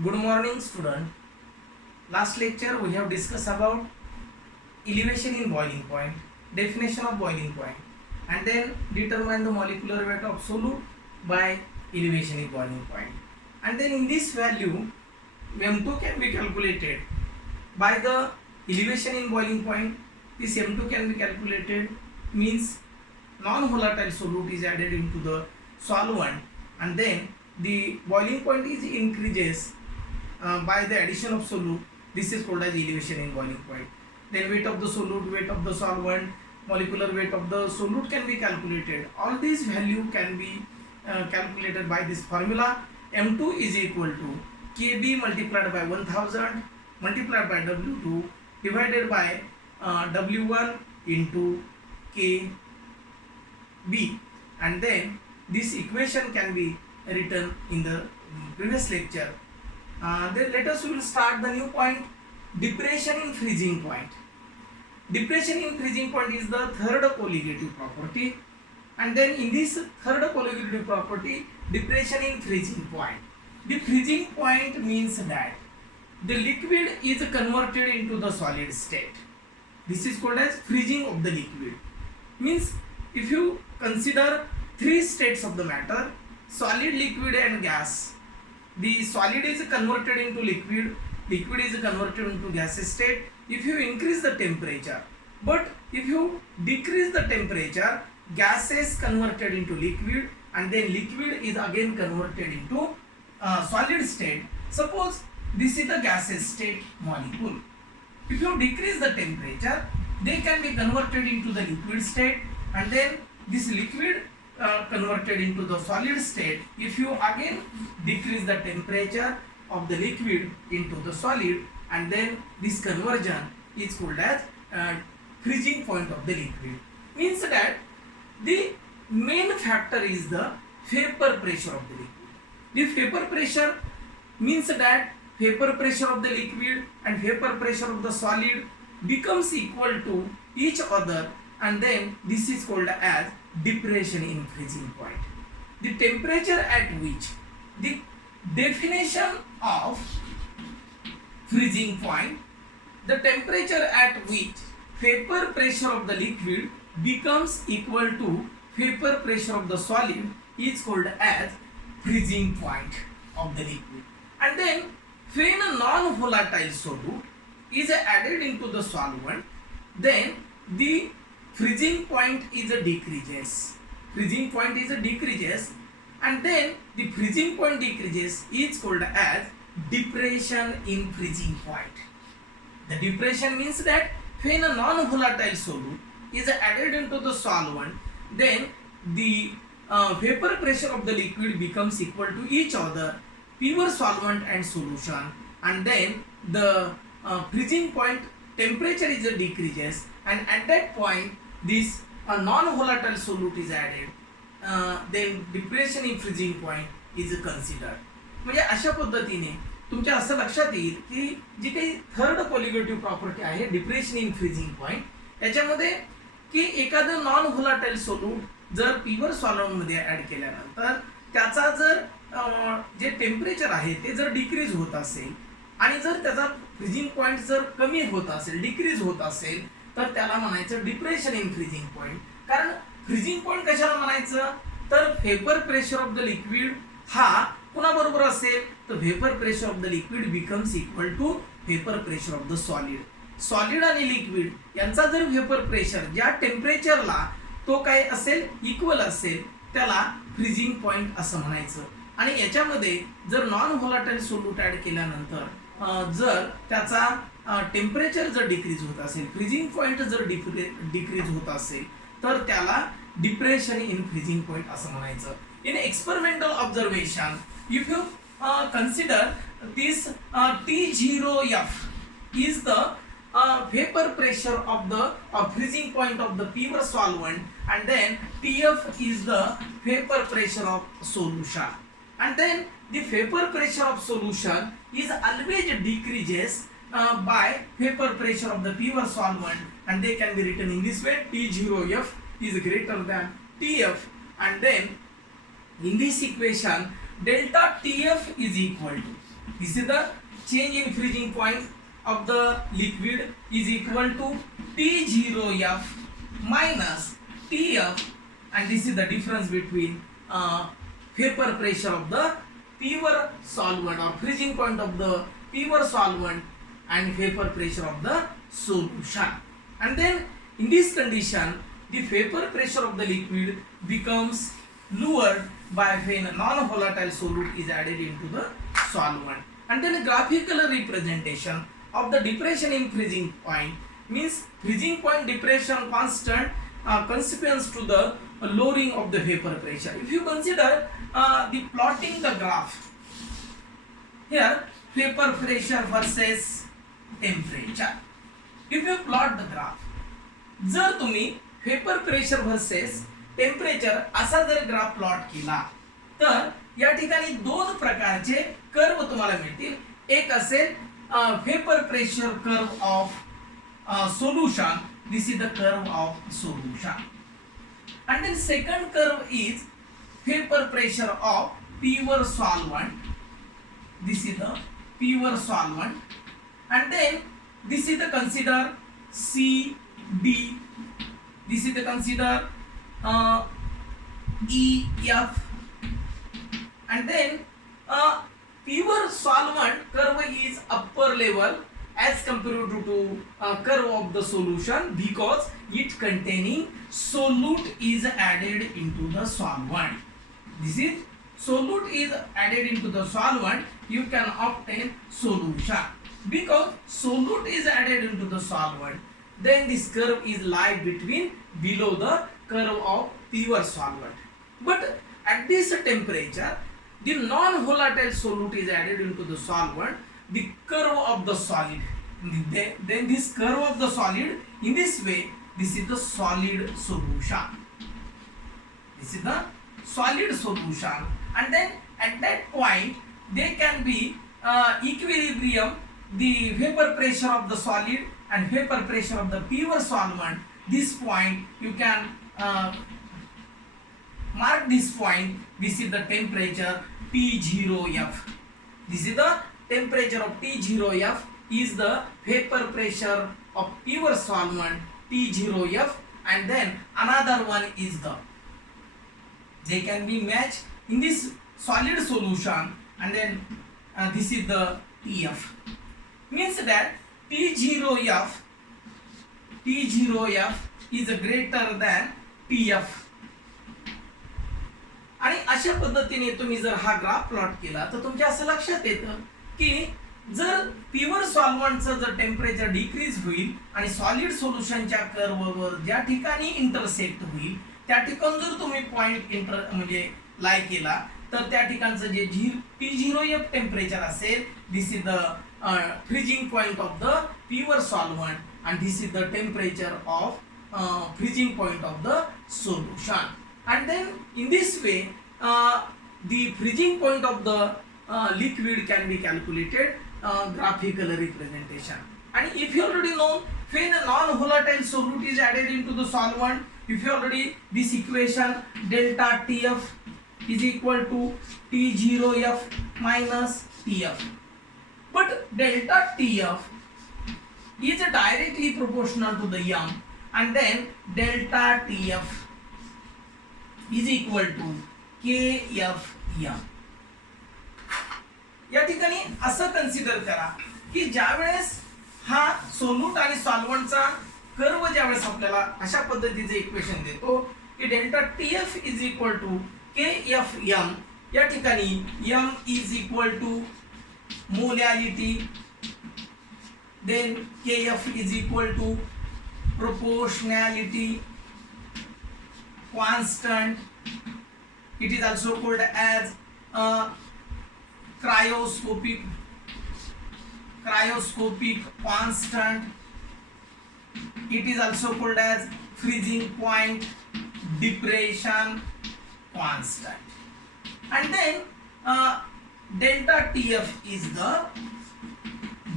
Good morning, student. Last lecture we have discussed about elevation in boiling point, definition of boiling point, and then determine the molecular weight of solute by elevation in boiling point. And then in this value, M2 can be calculated by the elevation in boiling point. This M2 can be calculated means non-volatile solute is added into the solvent, and then the boiling point is increases by the addition of solute. This is called as elevation in boiling point. Then weight of the solute, weight of the solvent, molecular weight of the solute can be calculated. All these value can be calculated by this formula. M2 is equal to Kb multiplied by 1000 multiplied by W2 divided by W1 into Kb, and then this equation can be written in the previous lecture. Then let us will start the new point, depression in freezing point. Depression in freezing point is the third colligative property, and then in this third colligative property, depression in freezing point. The freezing point means that the liquid is converted into the solid state. This is called as freezing of the liquid. Means if you consider three states of the matter, solid, liquid and gas. The solid is converted into liquid, liquid is converted into gas state if you increase the temperature. But if you decrease the temperature, gas is converted into liquid, and then liquid is again converted into solid state. Suppose this is the gas state molecule. If you decrease the temperature, they can be converted into the liquid state, and then this liquid converted into the solid state if you again decrease the temperature of the liquid into the solid, and then this conversion is called as freezing point of the liquid. Means that the main factor is the vapor pressure of the liquid. The vapor pressure means that vapor pressure of the liquid and vapor pressure of the solid becomes equal to each other, and then this is called as depression in freezing point. The temperature at which the definition of freezing point, the temperature at which vapor pressure of the liquid becomes equal to vapor pressure of the solid is called as freezing point of the liquid. And then when a non-volatile solute is added into the solvent, then the freezing point is a decreases. Freezing point is a decreases, and then the freezing point decreases is called as depression in freezing point. The depression means that when a non-volatile solute is added into the solvent, then the vapor pressure of the liquid becomes equal to each other, pure solvent and solution, and then the freezing point temperature is a decreases, and at that point this non-volatile solute is added, then depression in freezing point is considered. म्हणजे अशा पद्धतीने तुमच्या असं लक्षात येईल की जी काही third colligative property आहे डिप्रेशन इन फ्रीजिंग पॉइंट, याच्यामध्ये की एखादं नॉन व्होलाटाईल सोल्यूट जर प्युअर सॉल्व्हंट मध्ये ऍड केल्यानंतर त्याचा जर जे टेम्परेचर आहे ते जर डिक्रीज होत असेल आणि जर त्याचा फ्रीजिंग पॉइंट जर कमी होत असेल, डिक्रीज होत असेल, तर त्याला म्हणायचं डिप्रेशन इन फ्रीजिंग पॉइंट. कारण फ्रीजिंग पॉइंट कशाला म्हणायचं, तर vapour pressure of the liquid हा कोणाबरोबर असेल, तर vapour pressure of the liquid becomes equal to vapour pressure of the solid. Solid आणि लिक्विड यांचा जर व्हेपर प्रेशर ज्या टेम्परेचरला तो काय असेल इक्वल असेल, त्याला फ्रीजिंग पॉइंट असं म्हणायचं. आणि याच्यामध्ये जर नॉन व्होलाटाईल सोल्यूट ऍड केल्यानंतर जर त्याचा टेम्परेचर जर डिक्रीज होत असेल, फ्रीजिंग पॉइंट जर डिक्रीज होत असेल, तर त्याला डिप्रेशन इन फ्रीजिंग पॉइंट असं म्हणायचं. In experimental observation, if you consider this T0F is the vapor pressure of the freezing point of the pure solvent, and then TF is the vapor pressure of solution, and then the vapor pressure of solution is always decreases by vapor pressure of the pure solvent, and they can be written in this way: T0F is greater than TF, and then in this equation delta TF is equal to This is the change in freezing point of the liquid is equal to T0F minus TF, and this is the difference between vapor pressure of the pure solvent or freezing point of the pure solvent and vapor pressure of the solution. And then in this condition, the vapor pressure of the liquid becomes lowered by when a non-volatile solute is added into the solvent. And then a graphical representation of the depression in freezing point means freezing point depression constant consequence to the lowering of the vapor pressure. If you consider the plotting the graph here, vapor pressure versus temperature. If you plot the graph, जर तुम्ही vapor pressure versus temperature असा जर graph plot केला तर या ठिकाणी दोन प्रकारचे कर्व तुम्हाला मिळतील. एक असेल vapor pressure curve of solution. This is the curve of solution. And then second curve is vapor pressure of pure solvent. This is the pure solvent. And then this is the consider C, D. This is the consider E, F. And then pure solvent curve is upper level as compared to curve of the solution because it containing solute is added into the solvent. This is solute is added into the solvent, you can obtain solution. Because solute is added into the solvent, then this curve is lie between below the curve of pure solvent. But at this temperature, the non-volatile solute is added into the solvent, the curve of the solid. Then this curve of the solid, in this way, this is the solid solution. This is the solid solution. And then at that point, they can be equilibrium, the vapor pressure of the solid and vapor pressure of the pure solvent. This point, you can mark this point. This is the temperature T0F. This is the temperature of T0F is the vapor pressure of pure solvent T0F, and then another one is the, they can be matched in this solid solution, and then this is the TF. Means that T0F is greater than TF. आणि अशा पद्धतीने तुम्ही जर हा graph plot केला तर तुमच्या असं लक्षात येतं की जर प्युअर सॉल्व्हंटचं जर टेम्परेचर डिक्रीज होईल आणि सॉलिड सोल्युशनच्या कर्ववर ज्या ठिकाणी इंटरसेक्ट होईल त्या ठिकाणी जर तुम्ही पॉइंट म्हणजे लाई केला तर त्या ठिकाणचं जे T0F टेम्परेचर असेल, this is the freezing point of the pure solvent and this is the temperature of freezing point of the solution. And then in this way the freezing point of the liquid can be calculated graphical representation. And if you already know when a non-volatile solute is added into the solvent, if you already this equation delta TF is equal to T0F minus TF, but delta TF is directly proportional to the m, and then delta TF is equal to KFM. या ठिकाणी असं consider करा की ज्यावेळेस हा solute आणि सॉल्व्हंटचा curve ज्यावेळेस आपल्याला अशा पद्धतीचे इक्वेशन देतो की delta TF is equal to KFM, या ठिकाणी m is equal to molarity, then Kf is equal to proportionality constant. It is also called as cryoscopic constant. It is also called as freezing point depression constant. And then delta TF is the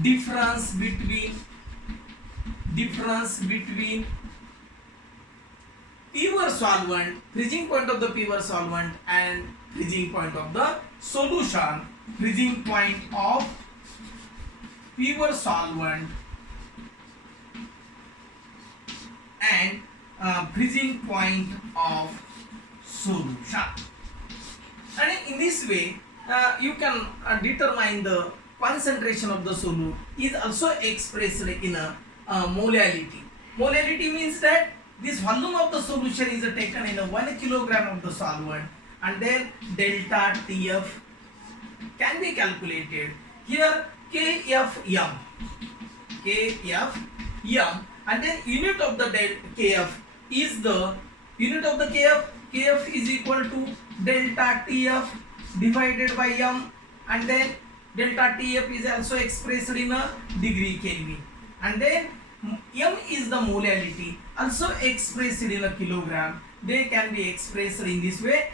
difference between pure solvent, freezing point of the pure solvent and freezing point of the solution, freezing point of pure solvent and freezing point of solution. And in this way you can determine the concentration of the solute is also expressed in a molality. Molality means that this volume of the solution is taken in a 1 kilogram of the solvent, and then delta TF can be calculated. Here KFM, and then unit of the KF is the unit of the KF is equal to delta TF divided by M, and then delta TF is also expressed in a degree Kelvin, and then M is the molality, also expressed in a kilogram. They can be expressed in this way: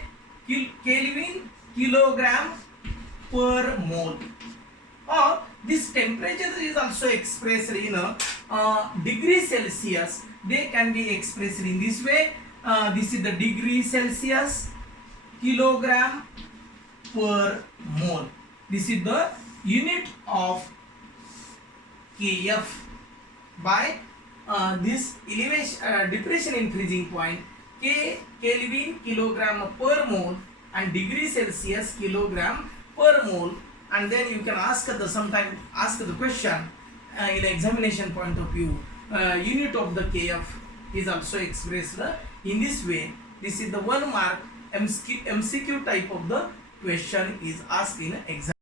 Kelvin kilogram per mole. Or this temperature is also expressed in a degree Celsius. They can be expressed in this way. This is the degree Celsius kilogram per mole. This is the unit of KF by this elevation depression in freezing point, Kelvin kilogram per mole and degree Celsius kilogram per mole. And then you can ask sometime ask the question in examination point of view, unit of the KF is also expressed in this way. This is the 1 mark MCQ type of the question is asked in exam.